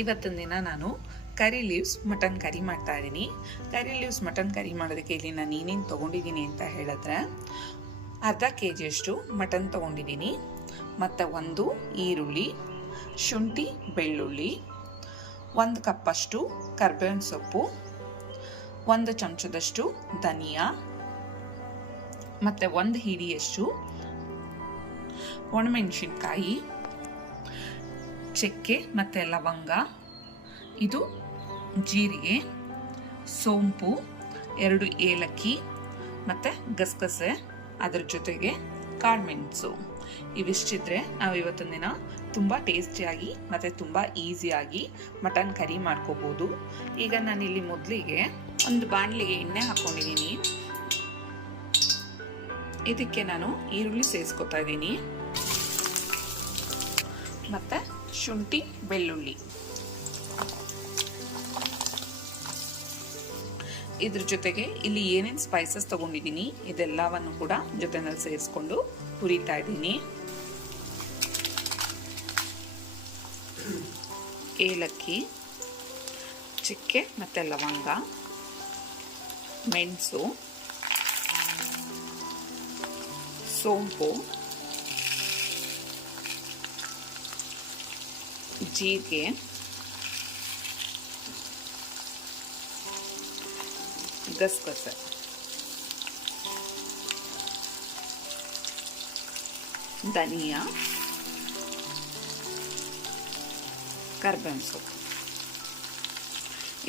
ಇವತ್ತಿನ ದಿನ ನಾನು ಕರಿ ಲೀವ್ಸ್ ಮಟನ್ ಕರಿ ಮಾಡ್ತಾ ಇದ್ದೀನಿ. ಕರಿ ಲೀವ್ಸ್ ಮಟನ್ ಕರಿ ಮಾಡೋದಕ್ಕೆ ಇಲ್ಲಿ ನಾನು ಏನೇನು ತೊಗೊಂಡಿದ್ದೀನಿ ಅಂತ ಹೇಳಿದ್ರೆ, ಅರ್ಧ ಕೆಜಿಯಷ್ಟು ಮಟನ್ ತೊಗೊಂಡಿದ್ದೀನಿ, ಮತ್ತು 1 ಈರುಳ್ಳಿ, ಶುಂಠಿ ಬೆಳ್ಳುಳ್ಳಿ, 1 ಕಪ್ಪಷ್ಟು ಕರ್ಬೇವಿನ ಸೊಪ್ಪು, 1 ಚಮಚದಷ್ಟು ಧನಿಯಾ, ಮತ್ತು 1 ಹಿಡಿಯಷ್ಟು ಒಣಮೆಣಸಿನ್ಕಾಯಿ, ಚಕ್ಕೆ ಮತ್ತು ಲವಂಗ, ಇದು ಜೀರಿಗೆ, ಸೋಂಪು, 2 ಏಲಕ್ಕಿ ಮತ್ತು ಗಸಗಸೆ, ಅದರ ಜೊತೆಗೆ ಕಾಳುಮೆಣಸು. ಇವಿಷ್ಟಿದ್ರೆ ನಾವು ಇವತ್ತಿನ ದಿನ ತುಂಬ ಟೇಸ್ಟಿಯಾಗಿ ಮತ್ತು ತುಂಬ ಈಸಿಯಾಗಿ ಮಟನ್ ಕರಿ ಮಾಡ್ಕೋಬೋದು. ಈಗ ನಾನಿಲ್ಲಿ ಮೊದಲಿಗೆ ಒಂದು ಬಾಣಲಿಗೆ ಎಣ್ಣೆ ಹಾಕ್ಕೊಂಡಿದ್ದೀನಿ. ಇದಕ್ಕೆ ನಾನು ಈರುಳ್ಳಿ ಸೇರಿಸ್ಕೊತಾ ಇದ್ದೀನಿ ಮತ್ತು ಶುಂಠಿ ಬೆಳ್ಳುಳ್ಳಿ. ಇದ್ರ ಜೊತೆಗೆ ಇಲ್ಲಿ ಏನೇನು ಸ್ಪೈಸಸ್ ತಗೊಂಡಿದ್ದೀನಿ ಇದೆಲ್ಲವನ್ನು ಕೂಡ ಜೊತೆನಲ್ಲಿ ಸೇರಿಸ್ಕೊಂಡು ಹುರಿತಾ ಇದ್ದೀನಿ. ಏಲಕ್ಕಿ, ಚಕ್ಕೆ ಮತ್ತು ಲವಂಗ, ಮೆಣಸು, ಸೋಂಪು, ಜೀರಿಗೆ, ಗಸಗಸೆ, ಧನಿಯಾ, ಕರ್ಬೇವಿನ ಸೊಪ್ಪು.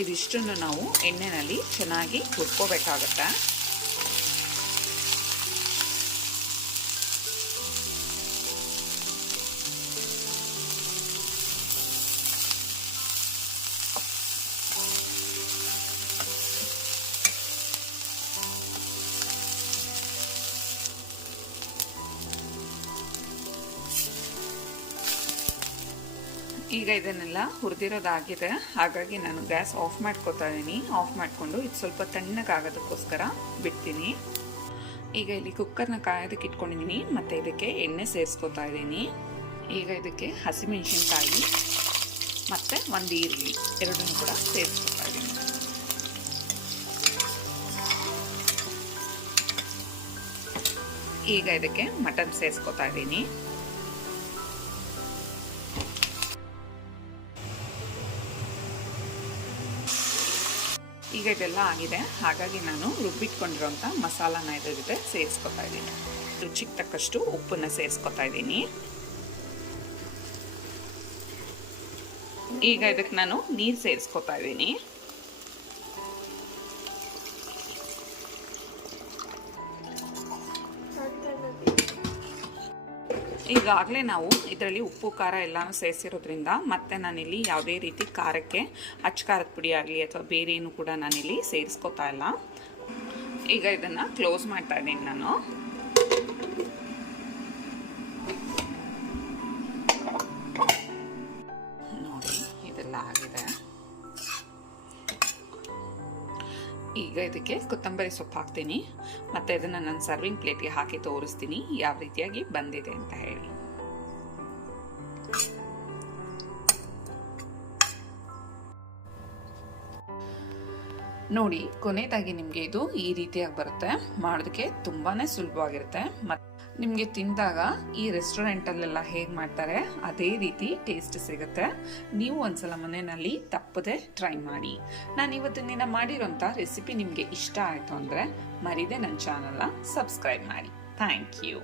ಇದಿಷ್ಟನ್ನು ನಾವು ಎಣ್ಣೆಯಲ್ಲಿ ಚೆನ್ನಾಗಿ ಹುರ್ಕೋಬೇಕಾಗತ್ತೆ. ಈಗ ಇದನ್ನೆಲ್ಲ ಹುರಿದಿರೋದಾಗಿದೆ, ಹಾಗಾಗಿ ನಾನು ಗ್ಯಾಸ್ ಆಫ್ ಮಾಡ್ಕೊತಾ ಇದ್ದೀನಿ. ಆಫ್ ಮಾಡಿಕೊಂಡು ಇದು ಸ್ವಲ್ಪ ತಣ್ಣಗಾಗೋದಕ್ಕೋಸ್ಕರ ಬಿಡ್ತೀನಿ. ಈಗ ಇಲ್ಲಿ ಕುಕ್ಕರ್ನ ಕಾಯೋದಕ್ಕೆ ಇಟ್ಕೊಂಡಿದ್ದೀನಿ ಮತ್ತು ಇದಕ್ಕೆ ಎಣ್ಣೆ ಸೇರಿಸ್ಕೊತಾ ಇದ್ದೀನಿ. ಈಗ ಇದಕ್ಕೆ ಹಸಿಮೆಣಸಿನ್ಕಾಯಿ ಮತ್ತು 1 ಈರುಳ್ಳಿ ಎರಡನ್ನೂ ಕೂಡ ಸೇರಿಸ್ಕೊತಾ ಇದ್ದೀನಿ. ಈಗ ಇದಕ್ಕೆ ಮಟನ್ ಸೇರಿಸ್ಕೊತಾ ಇದ್ದೀನಿ. ಈಗ ಇದೆಲ್ಲ ಆಗಿದೆ, ಹಾಗಾಗಿ ನಾನು ರುಬ್ಬಿಟ್ಕೊಂಡಿರೋಂಥ ಮಸಾಲಾನ ಇದ್ರ ಜೊತೆ ಸೇರಿಸ್ಕೊತಾ ಇದ್ದೀನಿ. ರುಚಿಗೆ ತಕ್ಕಷ್ಟು ಉಪ್ಪನ್ನು ಸೇರಿಸ್ಕೊತಾ ಇದ್ದೀನಿ. ಈಗ ಇದಕ್ಕೆ ನಾನು ನೀರು ಸೇರಿಸ್ಕೊತಾ ಇದ್ದೀನಿ. ಈಗಾಗಲೇ ನಾವು ಇದರಲ್ಲಿ ಉಪ್ಪು ಖಾರ ಎಲ್ಲನೂ ಸೇರಿಸಿರೋದ್ರಿಂದ ಮತ್ತೆ ನಾನಿಲ್ಲಿ ಯಾವುದೇ ರೀತಿ ಖಾರಕ್ಕೆ ಅಚ್ಚ ಪುಡಿ ಆಗಲಿ ಅಥವಾ ಬೇರೆ ಏನು ಕೂಡ ನಾನಿಲ್ಲಿ ಸೇರಿಸ್ಕೊತಾ ಇಲ್ಲ. ಈಗ ಇದನ್ನು ಕ್ಲೋಸ್ ಮಾಡ್ತಾ ಇದ್ದೀನಿ ನಾನು. ನೋಡಿ ಇದೆಲ್ಲ ಆಗಿದೆ. ಈಗ ಇದಕ್ಕೆ ಕೊತ್ತಂಬರಿ ಸೊಪ್ಪು ಹಾಕ್ತೀನಿ ಮತ್ತು ಇದನ್ನು ನಾನು ಸರ್ವಿಂಗ್ ಪ್ಲೇಟ್ಗೆ ಹಾಕಿ ತೋರಿಸ್ತೀನಿ ಯಾವ ರೀತಿಯಾಗಿ ಬಂದಿದೆ ಅಂತ ಹೇಳಿ. ನೋಡಿ ಕೊನೆಯದಾಗಿ ನಿಮಗೆ ಇದು ಈ ರೀತಿಯಾಗಿ ಬರುತ್ತೆ. ಮಾಡೋದಕ್ಕೆ ತುಂಬಾ ಸುಲಭವಾಗಿರುತ್ತೆ ಮತ್ತು ನಿಮಗೆ ತಿಂದಾಗ ಈ ರೆಸ್ಟೋರೆಂಟಲ್ಲೆಲ್ಲ ಹೇಗೆ ಮಾಡ್ತಾರೆ ಅದೇ ರೀತಿ ಟೇಸ್ಟ್ ಸಿಗುತ್ತೆ. ನೀವು ಒಂದ್ಸಲ ಮನೆಯಲ್ಲಿ ತಪ್ಪದೆ ಟ್ರೈ ಮಾಡಿ. ನಾನು ಇವತ್ತಿನ ದಿನ ಮಾಡಿರೋಂಥ ರೆಸಿಪಿ ನಿಮಗೆ ಇಷ್ಟ ಆಯಿತು ಅಂದರೆ ಮರೀದೆ ನನ್ನ ಚಾನಲ್ನ ಸಬ್ಸ್ಕ್ರೈಬ್ ಮಾಡಿ. Thank you.